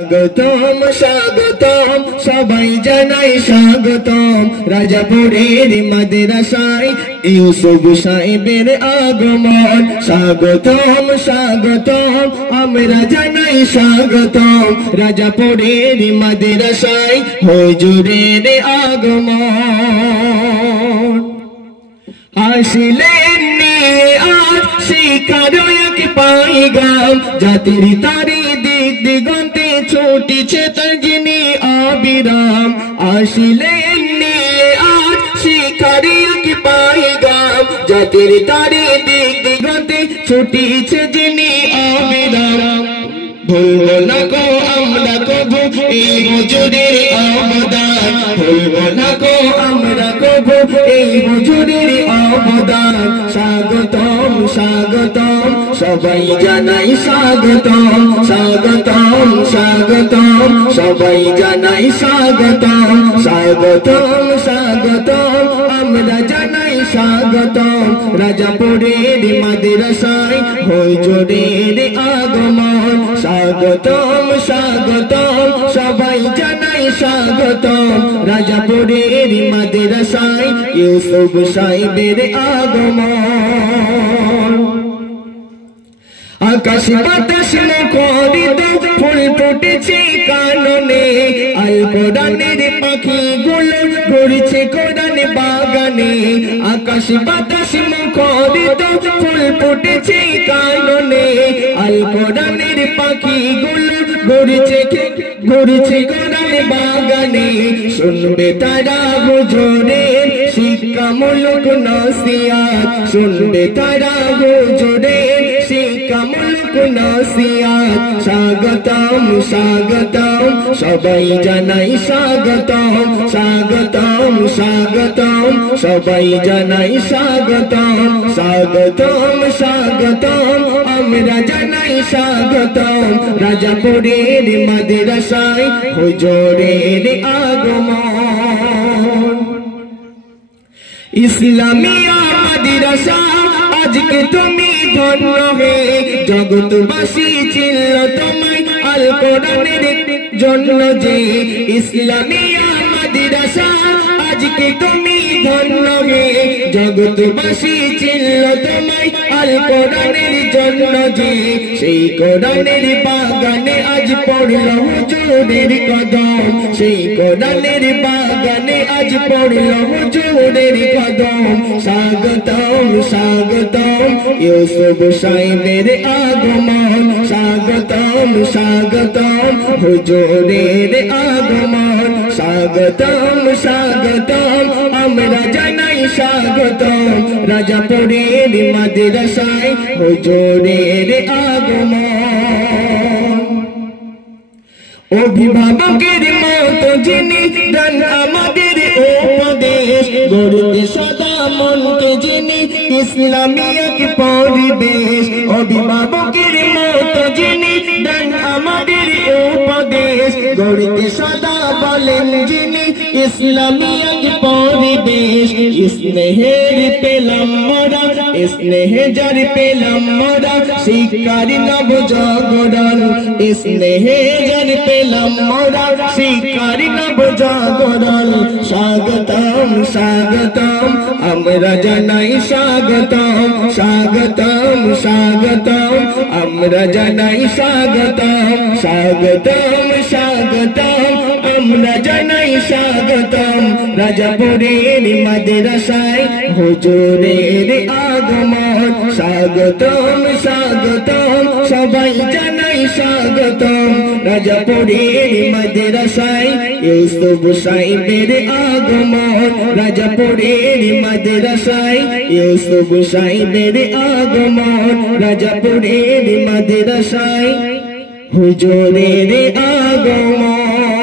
স্বাগতম স্বাগতম সবাই জানাই স্বাগতম রাজাপুরের মাদ্রাসায় ইউসুফ সাহেবের আগমন। স্বাগতম স্বাগতম আমরা জানাই স্বাগতম রাজাপুরের মাদ্রাসায় হুজুরের আগমন। আসলেন নিয়ে আজ শিক্ষার এক পাইগাম, জাতির তারি দিক দিগন্তে ছুটিছে তার যিনি অবিরাম। আসলেন নিয়ে আজ শিক্ষার এক পাইগাম, জাতির তারি দিক দিগন্তে ছুটিছে যিনি অবিরাম। ভুলবো না গো আমরা কবু এই হুজুরের অবদান, ভুলবো না গো আমরা কবু এই হুজুরের অবদান। স্বাগতম স্বাগতম সবাই জানাই স্বাগতম, স্বাগতম স্বাগতম সবাই জানাই স্বাগতম, স্বাগতম স্বাগতম আমরা জানাই স্বাগতম রাজাপুরের মাদ্রাসায় হুজুরের আগমন। স্বাগতম স্বাগতম সবাই জানাই স্বাগতম রাজাপুরের মাদ্রাসায় ইউসুফ সাহেবের আগমন। আকাশ বাতাস মুখরিত ফুল ফুটেছে কাননে, আল কোরআনের পাখিগুলো ঘুরছে কোরআন বাগানে। আকাশ বাতাস মুখরিত ফুল ফুটেছে কাননে, আল কোরআনের পাখিগুলো ঘুরছে কোরআন বাগানে। শুনবে তারা হুজুরের শিক্ষামূলক নসিহত, শুনবে তারা হুজুরের শিক্ষামূলক নসিহত। স্বাগতম স্বাগতম সবাই জানাই স্বাগতম, স্বাগতম স্বাগতম সবাই জানাই স্বাগতম, স্বাগতম স্বাগতম আমরা জানাই স্বাগতম রাজাপুরের মাদ্রাসায় হুজুরের আগমন। ইসলামিয়া মাদ্রাসা আজকে তুমি ধন্য হে, জগৎবাসী চিনল তোমায় আল কোরআনের জন্য যে। ইসলামিয়া মাদ্রাসা আজকে তুমি ধন্য হে, জগৎবাসী চিনল তোমায় আল কোরআনের জন্য যে। সেই কোরআনের বাগানে আজ পড়ল হুজুরের কদম, সেই কোরআনের বাগানে আজ পড়ল হুজুরের কদম। স্বাগতম স্বাগতম ইউসুফ সাহেবের আগমন, স্বাগতম স্বাগতম হুজুরের আগমন। স্বাগতম স্বাগতম আমরা জানাই স্বাগতম রাজাপুরের মাদ্রাসায় হুজুরের আগমন। অভিভাবকের মতো যিনি দেন আমাদের উপদেশ, গড়তে সদা মনকে যিনি ইসলামী এক পরিবেশ। অভিভাবকের মতো যিনি দেন আমাদের উপদেশ, গড়তে সদা বলেন যিনি ইসলামী এক পরিবেশ। স্নেহের পেলাম মোরা, স্নেহে যার পেলাম মোরা শিক্ষার নব জাগরণ। স্নেহে যার পেলাম মোরা শিক্ষার নব জাগরণ। স্বাগতম স্বাগতম আমরা জানাই স্বাগতম, স্বাগতম স্বাগতম আমরা জানাই স্বাগতম, স্বাগতম স্বাগতম আমরা জানাই স্বাগতম রাজাপুরের মাদ্রাসায় হুজুরের আগমন। স্বাগতম স্বাগতম সবাই জানাই স্বাগতম রাজাপুরের মাদ্রাসায় ইউসুফ সাহেবের আগমন। রাজাপুরের মাদ্রাসায় ইউসুফ সাহেবের আগমন, রাজাপুরের মাদ্রাসায় হুজুরের আগমন।